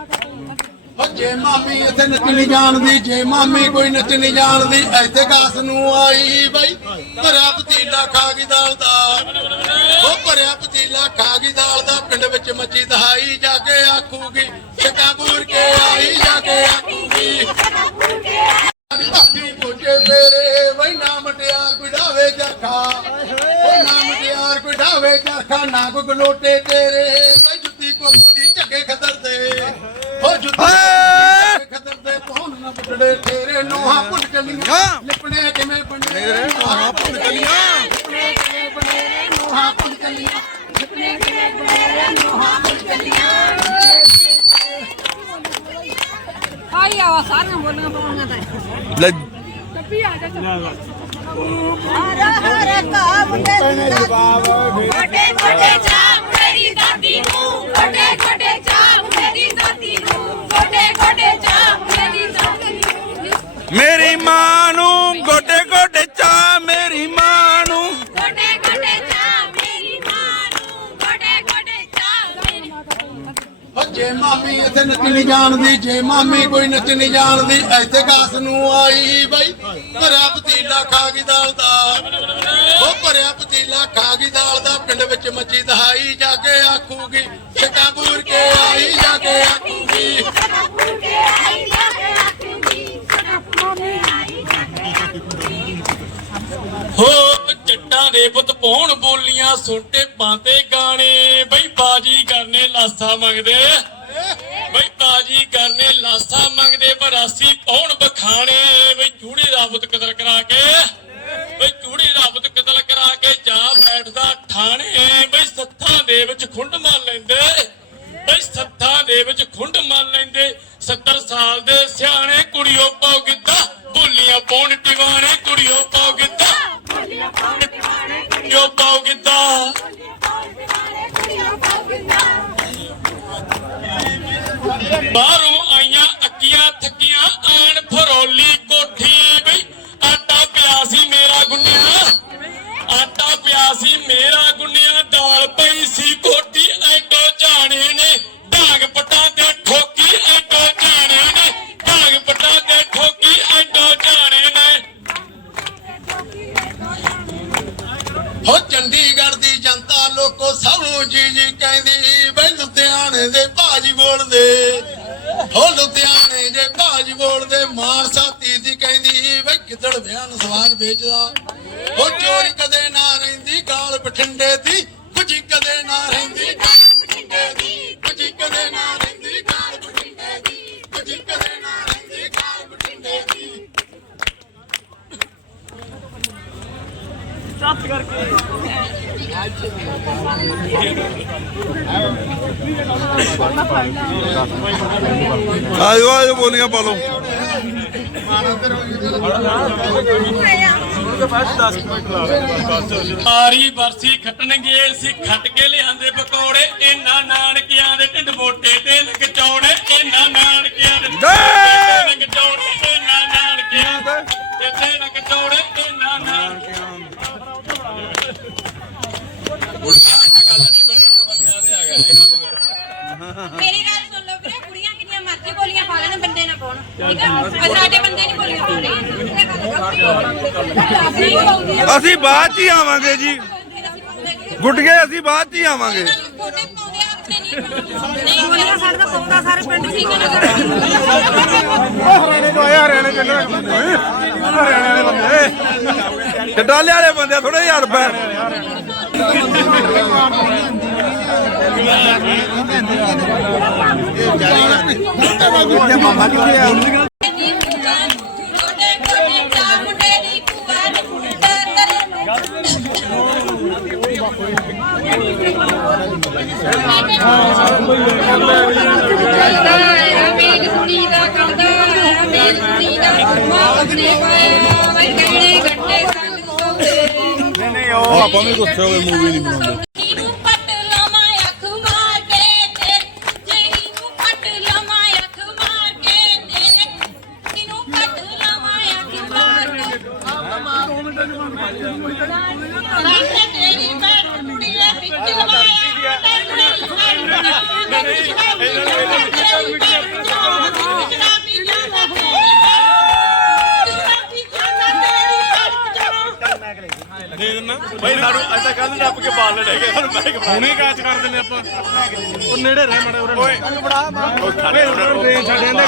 ਓ ਜੇ ਮਾਮੀ ਇੱਥੇ ਨੱਚਣੀ ਜਾਣਦੀ, ਜੇ ਮਾਮੀ ਕੋਈ ਨੱਚ ਨਹੀਂ ਜਾਣਦੀ, ਇੱਥੇ ਕਾਸ ਨੂੰ ਆਈ ਬਈ। ਭਰਿਆ ਪਤੀਲਾ ਖਾ ਗਈ ਦਾਲ ਦਾ। ਉਹ ਭਰਿਆ ਪਤੀਲਾ ਖਾ ਗਈ ਦਾਲ ਦਾ, ਪਿੰਡ ਵਿੱਚ ਮੱਚੀ ਦਹਾਈ ਜਾ ਕੇ ਆਖੂਗੀ ਛੱਕਾ ਕੇ ਆਈ ਜਾ ਕੇ ਆਖੂਗੀ। ਅੱਖੀ ਪੁੱਛੇ ਮੇਰੇ ਬਈ ਨਾ ਮਟਿਆਰ ਬਿੜਾਵੇ ਜਰਖਾ ਉਹ ਨਾ ਮਟਿਆਰ ਬਿੜਾਵੇ ਜਰਖਾ ਨਾ ਕੋ ਗਲੋਟੇ ਤੇਰੇ। ਬਈ ਤੇਰੇ ਨੋਹਾਂ ਭੁੱਲ ਚੱਲੀਆਂ। ਲਿਪਣੇ ਕਿਵੇਂ ਬਣੇ? ਨੋਹਾਂ ਭੁੱਲ ਚੱਲੀਆਂ। ਲਿਪਣੇ ਕਿਵੇਂ ਬਣੇ? ਨੋਹਾਂ ਭੁੱਲ ਚੱਲੀਆਂ। ਲਿਪਣੇ ਕਿਵੇਂ ਬਣੇ? ਨੋਹਾਂ ਭੁੱਲ ਚੱਲੀਆਂ। ਆਈ ਆਵਾ ਸਾਰੀਆਂ ਬੋਲੀਆਂ ਪਾਉਣੀਆਂ ਤਾਂ ਲੈ। ਕੱਪੀ ਆ ਜਾ ਚੱਲ ਹਰ ਹਰ ਕਾ ਮੁੰਡੇ ਦੀ ਗੋਡੇ ਗੋਡੇ ਚਾ ਮੇਰੀ ਦਾਦੀ ਨੂੰ। ਗੋਡੇ ਜੇ ਮਾਮੀ ਇੱਥੇ ਨੱਚ ਨਹੀਂ ਜਾਣਦੀ, ਜੇ ਮਾਮੀ ਕੋਈ ਨੱਚ ਨਹੀਂ ਜਾਣਦੀ, ਇੱਥੇ ਕਾਸ ਨੂੰ ਆਈ ਬਾਈ। ਭਰਿਆ ਪਤੀਲਾ ਖਾ ਗਈ ਦਾਲ ਦਾ। ਉਹ ਭਰਿਆ ਪਤੀਲਾ ਖਾ ਗਈ ਦਾਲ ਦਾ, ਪਿੰਡ ਵਿੱਚ ਮੱਚੀ ਦਹਾਈ ਜਾ ਕੇ ਆਖੂਗੀ ਛੱਕਾ ਕੇ ਆਈ ਜਾ ਕੇ ਆਖੂਗੀ ਕੇ ਆਈ ਜਾ ਕੇ ਆਖੂਗੀ। ਮੰਮੀ ਆਈ ਹੋ, ਜੱਟਾਂ ਦੇ ਪੁੱਤ ਪੌਣ ਬੋਲੀਆਂ ਸੁਣਤੇ ਪਾਤੇ ਗਾਣੇ। ਬਈ ਬਾਜੀ ਕਰਨੇ, ਲਾਸਾ ਮੰਗਦੇ। ਬਈ ਬਾਜੀ ਕਰਨੇ, ਲਾਸਾ ਮੰਗਦੇ ਬਰਾਸੀ ਪੌਣ ਬਖਾਣੇ। ਬਈ ਚੂੜੀ ਰਾਬਤ ਪੁੱਤ ਕਤਲ ਕਰਾ ਕੇ, ਬਈ ਚੂੜੀ ਦਾ ਕਤਲ ਕਰਾ ਕੇ ਜਾ ਬੈਠਦਾ ਠਾਣੇ। ਬਈ ਸੱਥਾਂ ਦੇ ਵਿੱਚ ਖੁੰਡ ਮੰਨ ਲੈਂਦੇ। ਬਈ ਸੱਥਾਂ ਦੇ ਵਿੱਚ ਖੁੰਡ ਮੰਨ ਲੈਂਦੇ। 70 ਸਾਲ ਦੇ ਬਾਹਰੋਂ ਆਈਆਂ ਅੱਕੀਆਂ, ਥੱਕੀਆਂ, ਆਣ ਫਰੋਲੀ ਕੋਠੀ ਬਈ। ਆਟਾ ਪਿਆ ਸੀ ਮੇਰਾ ਗੁੰਨਿਆ। ਆਟਾ ਪਿਆ ਸੀ ਮੇਰਾ ਗੁੰਨਿਆ। ਦਾਲ ਪਈ ਸੀ ਕੋਠੀ, ਐਡੋ ਜਾਣੇ ਨੇ। ਢਾਗ ਪਟਾ ਤੇ ਠੋਕੀ, ਐਡੋ ਜਾਣੇ ਨੇ। ਢਾਗ ਪਟਾ ਤੇ ਠੋਕੀ, ਐਡੋ ਜਾਣੇ ਨੇ। ਹੋ ਚੰਡੀਗੜ੍ਹ ਦੀ ਜਨਤਾ ਲੋਕੋ ਸਭ ਨੂੰ ਜੀ ਜੀ ਕਹਿੰਦੀ ਦੇ ਬਾਜੀ ਬੋਲਦੇ ਦੀ ਕਹਿੰਦੀ ਬਈ ਕਿੱਦੜ ਬਿਆਨ ਸਵਾਰ ਵੇਚਦਾ। ਉਹ ਚੋਰੀ ਕਦੇ ਨਾ ਰਹਿੰਦੀ, ਗਾਲ ਬਠਿੰਡੇ ਦੀ, ਕੁਝ ਕਦੇ ਨਾ ਰਹਿੰਦੀ ਬਠਿੰਡੇ ਦੀ, ਕੁਝ ਕਦੇ ਨਾ ਆਜੋ ਆਜੋ, ਬੋਲੀਆਂ ਪਾ ਲਓ। ਆਰੀ ਬਰਸੀ ਖੱਟਣਗੇ ਸੀ ਖੱਟ ਕੇ ਲਿਆਂਦੇ ਪਕੌੜੇ। ਇਹਨਾਂ ਨਾਨਕਿਆਂ ਦੇ ਢਿੱਡ ਮੋਟੇ ਤੇ ਲਗਚੌੜੇ ਇਹਨਾਂ ਗੱਲ ਨਹੀਂ ਬਣੀ ਹੁਣ ਬੰਦਾ ਤੇ ਆ ਗਿਆ ਇਹ ਕੰਮ ਮੇਰਾ ਮੇਰੀ ਗੱਲ ਸੁਣ ਲਓ ਵੀਰੇ ਕੁੜੀਆਂ ਕਿੰਨੀਆਂ ਮਰਜ਼ੀ ਬੋਲੀਆਂ ਪਾ ਲੈਣ ਬੰਦੇ ਨਾ ਪਾਉਣ ਠੀਕ ਹੈ ਪਰ ਸਾਡੇ ਬੰਦੇ ਨਹੀਂ ਬੋਲੀਆਂ ਪਾ ਰਹੇ। ਅਸੀਂ ਬਾਅਦ ਚ ਹੀ ਆਵਾਂਗੇ ਜੀ। ਗੁੱਟਗੇ ਅਸੀਂ ਬਾਅਦ ਚ ਹੀ ਆਵਾਂਗੇ। ਟਡਾਲੇ ਵਾਲੇ ਬੰਦੇ ਥੋੜੇ ਜਿਹਾ ਅੜਬੈ ਗੋਡੇ ਗੋਡੇ ਚਾ ਮੁੰਡੇ ਦੀ ਭੂਆ ਨੂੰ ਮੇਰੀ ਕੁੜੀ ਦਾ ਕਰਦਾ ਮੇਰੀ ਕੁੜੀ ਦਾ ਮਾਂ ਨੇ ਪਾਇਆ ਵਈ ਗੜੇ ਗੱਟੇ ਸੰਗ ਸੋਦੇ ਉਹ ਆਪਾਂ ਵੀ ਗੁੱਸੇ ਹੋਏ ਮੂਵੀ ਨਹੀਂ ਬਣਾਉਂਦੇ ਇਹਨੂੰ ਪੱਟ ਲਵਾਂ ਅੱਖ ਮਾਰ ਕੇ ਤੇ ਜੇ ਇਹਨੂੰ ਪੱਟ ਲਵਾਂ ਅੱਖ ਮਾਰ ਕੇ ਤੇਰੇ ਇਹਨੂੰ ਪੱਟ ਲਵਾਂ ਅੱਖ ਮਾਰ ਕੇ ਰੱਖ ਤੇਰੀ ਭੈਣ ਕੁੜੀਏ ਵਿੱਚ ਲਵਾਇਆ ਸ਼ਰਾਬੀ ਜਾਂਦਾ ਤੇਰੀ ਸ਼ਰਾਬੀ ਜਾਂਦਾ ਤੇਰੀ ਬਾਤ ਦੇ ਦੇਣਾ ਬਈ ਸਾਨੂੰ ਐਸਾ ਕੱਲ ਨੱਪ ਕੇ ਬਾਲ ਲੈ ਗਏ ਸਾਨੂੰ ਮੈਂ ਹੁਣੇ ਕਾਚ ਕਰ ਦਿੰਦੇ ਆਪਾਂ। ਉਹ ਨੇੜੇ ਰਹਿ ਮੜੇ ਓਏ। ਬੜਾ ਉਹ ਖੜੇ ਦੇ ਸਾਡੇ ਅੰਦਰ